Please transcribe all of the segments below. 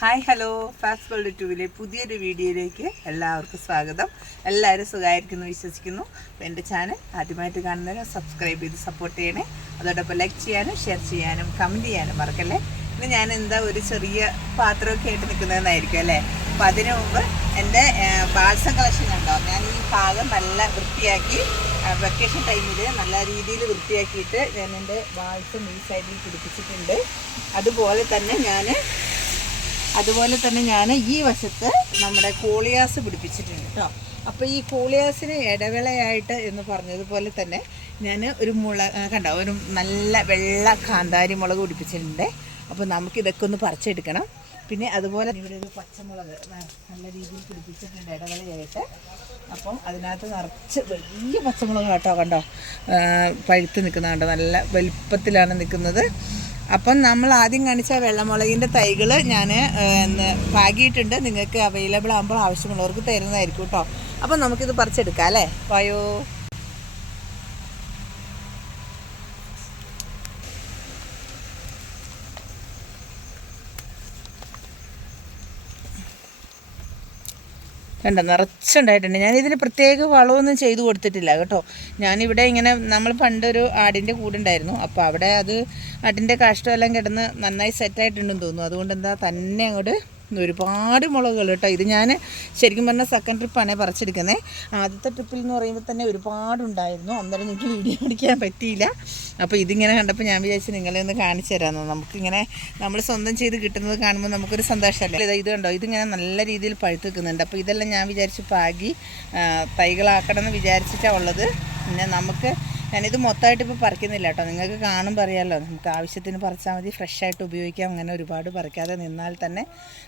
Hi hello fast world ടൂവിലെ പുതിയൊരു വീഡിയോയിലേക്ക് എല്ലാവർക്കും സ്വാഗതം. എല്ലാവരും സുഖമായിരിക്കുന്നു വിശ്വസിക്കുന്നു. അപ്പോൾ എന്റെ ചാനൽ ആദ്യമായിട്ട് കാണുന്നവരെ സബ്സ്ക്രൈബ് ചെയ്ത് സപ്പോർട്ട് ചെയ്യണേ. അതോടൊപ്പം ലൈക്ക് ചെയ്യാനും ഷെയർ ചെയ്യാനും കമന്റ് ചെയ്യാനും മറക്കല്ലേ? ഇന്ന് ഞാൻ എന്താ ഒരു ചെറിയ പാത്രമൊക്കെ ആയിട്ട് നിൽക്കുന്നതെന്നായിരിക്കും അല്ലേ? അപ്പോൾ അതിനു മുമ്പ് എന്റെ ബാൾസം കളക്ഷൻ ഉണ്ടോ ഞാൻ ഈ ഭാഗം നല്ല വൃത്തിയാക്കി വെക്കേഷൻ ടൈമിൽ നല്ല രീതിയിൽ വൃത്തിയാക്കിയിട്ട് ഞാൻ എന്റെ ബാൾസം ഈ സൈഡിൽ പിടിപ്പിച്ചിട്ടുണ്ട്. അതുപോലെ തന്നെ ഞാൻ അതുപോലെ തന്നെ ഞാൻ ഈ വശത്ത് നമ്മുടെ കോളിയാസ് പിടിപ്പിച്ചിട്ടുണ്ട് കേട്ടോ അപ്പോൾ ഈ കോളിയാസിന് ഇടവേളയായിട്ട് എന്ന് പറഞ്ഞതുപോലെ തന്നെ ഞാൻ ഒരു മുള കണ്ട ഒരു നല്ല വെള്ള കാന്താരി മുളക് പിടിപ്പിച്ചിട്ടുണ്ട്. അപ്പോൾ നമുക്ക് ഇതൊക്കെ ഒന്ന് പറിച്ചെടുക്കണം. പിന്നെ അതുപോലെ ഇവിടെ ഒരു പച്ചമുളക് നല്ല രീതിയിൽ പിടിപ്പിച്ചിട്ടുണ്ട് ഇടവേളയായിട്ട്. അപ്പം അതിനകത്ത് നിറച്ച് വലിയ പച്ചമുളക് കേട്ടോ കണ്ടോ പഴുത്ത് നിൽക്കുന്ന കണ്ടോ നല്ല വലിപ്പത്തിലാണ് നിൽക്കുന്നത്. അപ്പം നമ്മൾ ആദ്യം കാണിച്ച വെള്ളമുളകിന്റെ തൈകൾ ഞാൻ പാകിയിട്ടുണ്ട്. നിങ്ങൾക്ക് അവൈലബിൾ ആകുമ്പോൾ ആവശ്യമുള്ളവർക്ക് തരുന്നതായിരിക്കും കേട്ടോ അപ്പം നമുക്കിത് പറിച്ചെടുക്കാം അല്ലേ? വായോ. കണ്ട നിറച്ചുണ്ടായിട്ടുണ്ട്. ഞാൻ പ്രത്യേക വളമൊന്നും ചെയ്തു കൊടുത്തിട്ടില്ല കേട്ടോ. ഞാനിവിടെ ഇങ്ങനെ നമ്മൾ പണ്ടൊരു ആടിന്റെ കൂടുണ്ടായിരുന്നു അപ്പോൾ അവിടെ അത് ആടിന്റെ കാഷ്ടമെല്ലാം കിടന്ന് നന്നായി സെറ്റായിട്ടുണ്ടെന്ന് തോന്നുന്നു. അതുകൊണ്ട് എന്താ തന്നെ അങ്ങോട്ട് ഒരുപാട് മുളകുകൾ കേട്ടോ. ഇത് ഞാൻ ശരിക്കും പറഞ്ഞാൽ സെക്കൻഡ് ട്രിപ്പാണ് പറിച്ചെടുക്കുന്നത് ആദ്യത്തെ ട്രിപ്പിൽ എന്ന് പറയുമ്പോൾ തന്നെ ഒരുപാടുണ്ടായിരുന്നു. അന്നേരം എനിക്ക് വീഡിയോ എടുക്കാൻ പറ്റിയില്ല. അപ്പോൾ ഇതിങ്ങനെ കണ്ടപ്പോൾ ഞാൻ വിചാരിച്ചു നിങ്ങളെ ഒന്ന് കാണിച്ചു തരാമെന്ന് നമുക്കിങ്ങനെ നമ്മൾ സ്വന്തം ചെയ്ത് കിട്ടുന്നത് കാണുമ്പോൾ നമുക്കൊരു സന്തോഷമല്ലേ ഇത് ഇത് കണ്ടോ? ഇതിങ്ങനെ നല്ല രീതിയിൽ പഴുത്ത് നിൽക്കുന്നുണ്ട്. അപ്പോൾ ഇതെല്ലാം ഞാൻ വിചാരിച്ചു പാകി തൈകളാക്കണമെന്ന് വിചാരിച്ചിട്ടാണ് ഉള്ളത്. പിന്നെ നമുക്ക് ഞാനിത് മൊത്തമായിട്ട് ഇപ്പോൾ പറിക്കുന്നില്ല കേട്ടോ. നിങ്ങൾക്ക് കാണും അറിയാമല്ലോ നമുക്ക് ആവശ്യത്തിന് പറിച്ചാൽ മതി. ഫ്രഷായിട്ട് ഉപയോഗിക്കാം. അങ്ങനെ ഒരുപാട് പറിക്കാതെ നിന്നാൽ തന്നെ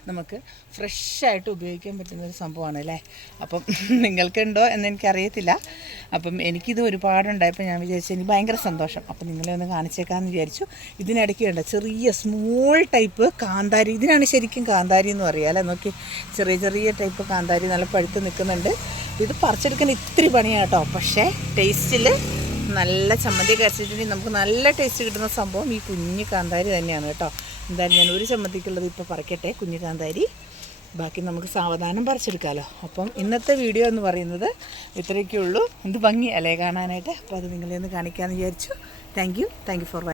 നമുക്ക് ഫ്രഷായിട്ട് ഉപയോഗിക്കാൻ പറ്റുന്ന ഒരു സംഭവമാണ് അല്ലേ? അപ്പം നിങ്ങൾക്കുണ്ടോ എന്ന് എനിക്കറിയത്തില്ല. അപ്പം എനിക്കിത് ഒരുപാടുണ്ടായപ്പോൾ ഞാൻ വിചാരിച്ചു എനിക്ക് ഭയങ്കര സന്തോഷം. അപ്പം നിങ്ങളെ ഒന്ന് കാണിച്ചേക്കാമെന്ന് വിചാരിച്ചു. ഇതിനിടയ്ക്ക് വേണ്ട ചെറിയ സ്മോൾ ടൈപ്പ് കാന്താരി. ഇതിനാണ് ശരിക്കും കാന്താരി എന്ന് പറയുക അല്ലേ? നോക്കി ചെറിയ ചെറിയ ടൈപ്പ് കാന്താരി. നല്ല പഴുത്ത് നിൽക്കുന്നുണ്ട്. ഇത് പറിച്ചെടുക്കാൻ ഇത്തിരി പണിയാട്ടോ പക്ഷേ ടേസ്റ്റിൽ നല്ല ചമ്മന്തിയൊക്കെ അരച്ചിട്ടുണ്ടെങ്കിൽ നമുക്ക് നല്ല ടേസ്റ്റ് കിട്ടുന്ന സംഭവം ഈ കുഞ്ഞ് കാന്താരി തന്നെയാണ് കേട്ടോ. എന്തായാലും ഞാൻ ഒരു ചമ്മന്തിക്കുള്ളത് ഇപ്പോൾ പറക്കട്ടെ കുഞ്ഞ് കാന്താരി. ബാക്കി നമുക്ക് സാവധാനം പറിച്ചെടുക്കാമല്ലോ അപ്പം ഇന്നത്തെ വീഡിയോ എന്ന് പറയുന്നത് ഇത്രയൊക്കെ ഉള്ളൂ എന്ത് ഭംഗി അല്ലേ കാണാനായിട്ട്? അപ്പോൾ അത് നിങ്ങളെ ഒന്ന് കാണിക്കാമെന്ന് വിചാരിച്ചു. Thank you thank you for